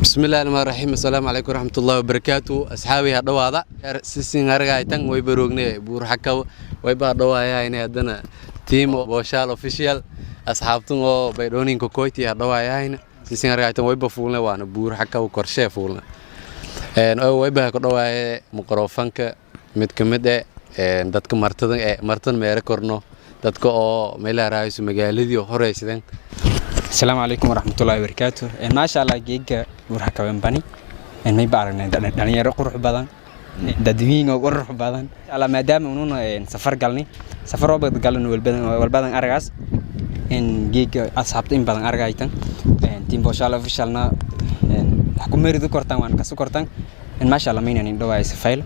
بسم الله الرحمن الرحيم السلام عليكم ورحمة الله وبركاته أصحابي هذا سيسين هرجع تان ويبروجني بور حكوا ويبقى دوايا هنا عندنا تيم بوشال أوفيشال أصحابتهم أو بيرونين كوكويتي هدوايا هنا سيسين هرجع تان ويبقى فولنا وانا بور حكوا وكرشة فولنا أو ويبقى كدوايا مقرفانك متكمدة دتك مرتن ميركورنو دتك أو ميلا رايس مجالدي وحريسين. السلام عليكم ورحمة الله وبركاته. ما شاء الله جيجا ورحكة بني إن ما يبارنا يعني يرقوا روح بدن ددوين أو روح بدن على ما دام إنه سفر قالني سفر رابط قالنا والبدن أرجعس إن جيجا أصحابتين بدن أرجعيتن إن تيم بوشالة فيشلنا إن حكومة يريدوا كرتان وان كسو كرتان إن ما شاء الله مين يعني دواء سفيل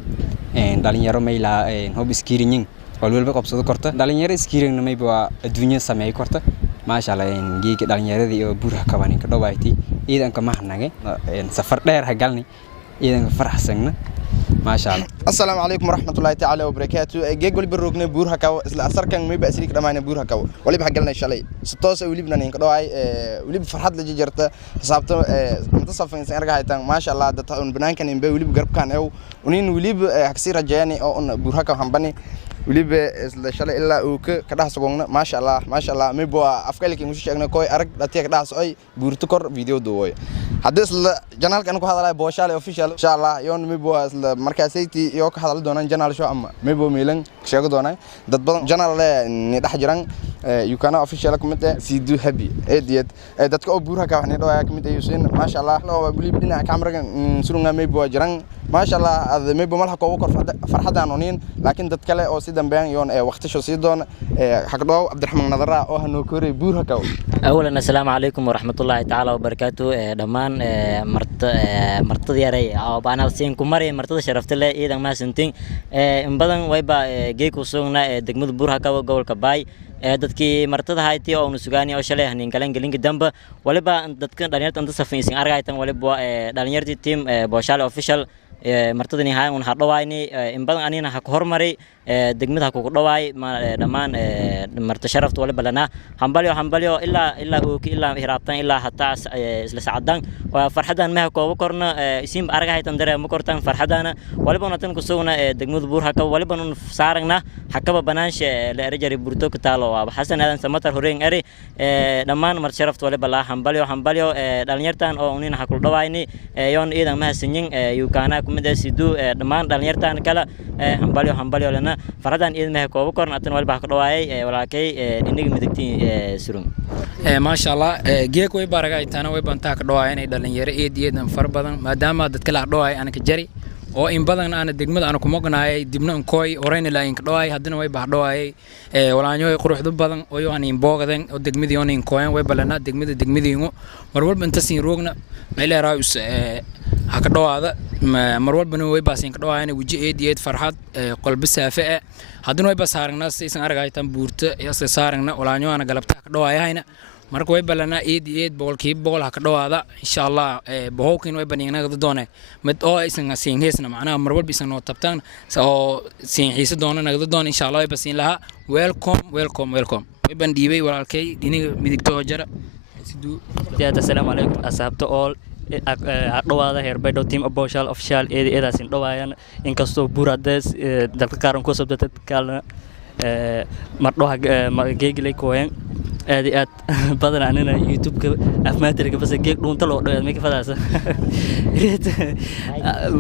إن دالين يرو ميلا إن هو بسكيرينين والولد بقبض كرتا دالين يرو سكيرين ما يبغى الدنيا سماي كرتا ما شاء الله إن جيك دالين يردي بورها كواني كدوايتي إذا كمان نجى إن سفر داير هجلني إذا فرح سنة ما شاء الله. السلام عليكم ورحمة الله تعالى وبركاته. جيك ولي بروجنا بورها كوا الأثر كان ما بأسريك رمانا بورها كوا ولي بحجلنا إنشالله 16 ولي بدنا نكدواي ولي بفرحات لجي جرت حسابته منتصف إنسان رجع يتان ما شاء الله ده بنان كان ينبه ولي بقرب كان أو ونين ولي بحكسير جاني أو إن بورها كوا هم بني ولي بإنشالله إلا وك كده سقونا ما شاء الله ما بوا أفكارك مش شغلنا كوي أرك لاتيه كده سوي بورتكر فيديو دوي حدث الجنال كانوا كهذا لا بوشال أوفيشال إن شاء الله يوم ما بوا مركزيتي يوك هذا دونا جنال شو أما ما بوا ميلان كشجع دونا دتبان جنال لا ندح جران يوكانا أوفيشال كمتة سيدو هبي ديت دتك أبورها كمان دوا كمتة يوسين ما شاء الله لو بقولي بدنا كاميرا نسرنا ما بوا جران ما شاء الله هذا ما بوا ملحق وكر فرحة عنونين لكن دتكله أو سيدنا بيان يون وقت شو سيدون حقدوا عبد الرحمن نظرة أو هنوكوري بورها كوا أولاً السلام عليكم ورحمة الله تعالى وبركاته دمان مرتضى ياري أو بأنا سين كمري مرتضى شرفت له إذا ما سنتين إن بدن ويبا جيك وصونا دقمود بورها كوا قول كباي dadkii martada hayti oo nusugaani oo shalay hanin galangelinka damba waliba dadkan dhalinyarta inta safiinsan argaytan waliba dhalinyartii team Boshal official martadani haan waxa dhawaayni in badan anina ha hormari degmada ku dhawaay dhamaan marta sharafta waliba lana hambalyo illa hiraabtan illa hatta isla saacadan wa farxadan ma koobo korna isim argaytan dareemo kortan farxadana waliba natan ku sugna degmada buur haka waliba nu saaragna hakaba banaanshe la erjari burto ku taalo waa xasan aadan samatar horeen ari dhamaan marta sharafta waliba la hambalyo dhalinyartan oo unina ha ku dhawaayni yoon iidan ma hasanyin yukaana kumida sidoo dhamaan dhalinyartan kala hambalyo lana faradan idin koobo korna tan walba ka dhawaayay walaakay iniga midigtiin surun ما شاء الله جيك وي بارغاي تانا وي بانتا كدواay inay dhalinyaro eedan far badan maadaama dadka la dhawaay ana ka jari oo in badan ana degmada ana kuma qanaayay dibna kooy orayna laayin ka dhawaay hadana way baax dhawaay walaanyo quruxdu badan oo aan in boogadan oo degmadii oo in kooyan way balana degmadiingu mar walba inta siin roogna meelay raayus ha ka dhawaada mar walba way baasin ka dhawaayna wiji eed farxad qalbi saafi hadana way basaaragna siisan aragay tan buurta iyo saaragna walaanyo ana galabta ka dhawaayayna marka way balana eed boqolkiiba ha ka dhawaada insha Allah bohowkin way baniinada doonay mid oo aysan siin heesna macnaha mar walba isan oo tabtaan oo siin xiisa doonana doon insha Allah way basiin laha welcome way bandibay walaalkay diniga midigto jara sidoo assalamu alaykum asxaabta all dhawaada heerbaydo team Boshal official eedaasin dhawaayan inkastoo buurades dadka kaaran ku sabtay kala mardhoha geeglay kooyan aad badan anina YouTube ka afmaatirka bas geeg dhunta loo dhaw ma ka fadaasa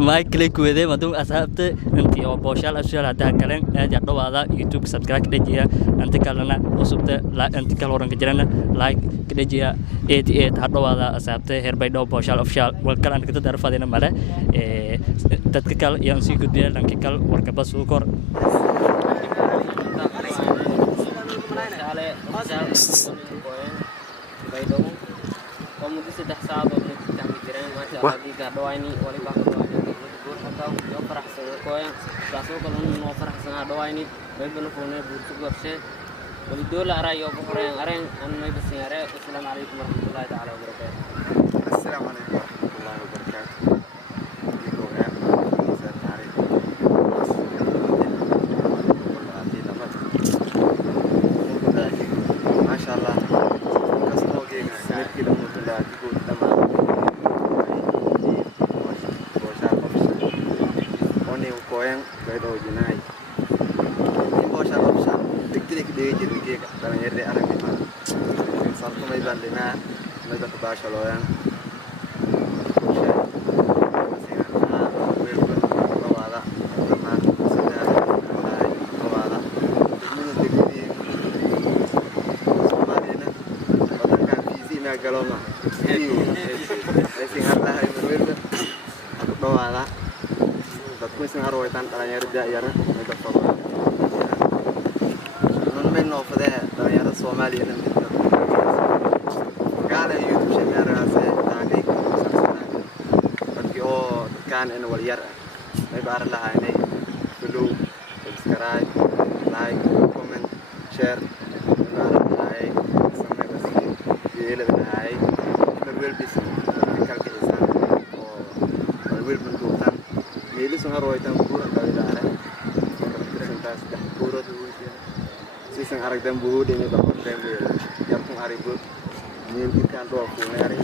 Michael kuwade madum asxaabta intii oo Boshal official hada kalen aad dhawaada YouTube subscribe dhajiya inta kalena usubta inta kala oran ka jirana like dhajiya aad dhawaada asxaabta heerbaydo Boshal official walkan ka darfadina male dadka kale yaan sii gudbiya dhanka kale warka bas u kor السلام عليكم ورحمة الله تعالى وبركاته. السلام عليكم ورحمة الله وبركاته. ما شاء الله كسبوا جينا كده Loyan baydo jinay in boosha option degdeg dhigayga dhalinyarada aragtida sababtoo may bandina may dadka baasha Loyan galoma laakiin hadda ay weerba dhawaada dadku isan arwaytan dhalinyarada yar mid fadhiyo non may noofade dhalinyarada Soomaaliyeed gaala YouTube channel-aas taagay dadkii oo kan in wal yar ay baar lahaynay follow subscribe like comment share Arwaytan buura qabilaare intaas buurada weeyaan sisan aragdan buude ni baqor tembe yarkun arigo meel kan doo ku neeray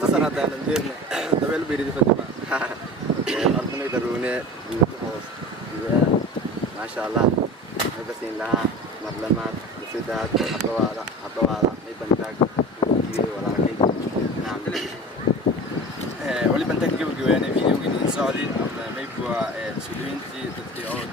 masana daalan deerna dabel beeridi fatima ardana daruune hoos ma sha Allah hadasin la marlamaad sidaad hadwaada ay bantaag walaalkay ولي بنتك جيبوا جوانا فيديو جديد سعودي ما يبغى سلوينتي تدقيقات